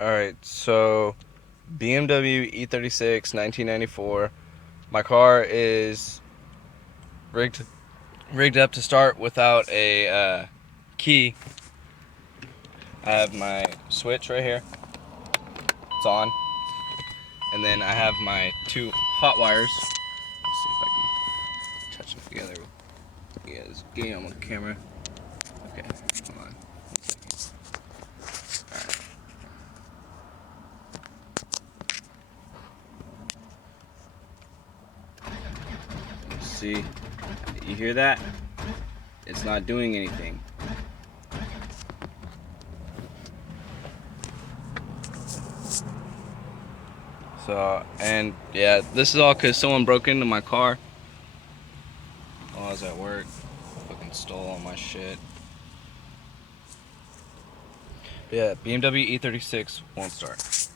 Alright, so BMW E36 1994. My car is rigged up to start without a key. I have my switch right here. It's on. And then I have my two hot wires. Let's see if I can touch them together. Yeah, it's getting on the camera. Okay, hold on. 1 second. See, you hear that? It's not doing anything. So, and yeah, this is all because someone broke into my car while I was at work. Fucking stole all my shit. Yeah, BMW E36 won't start.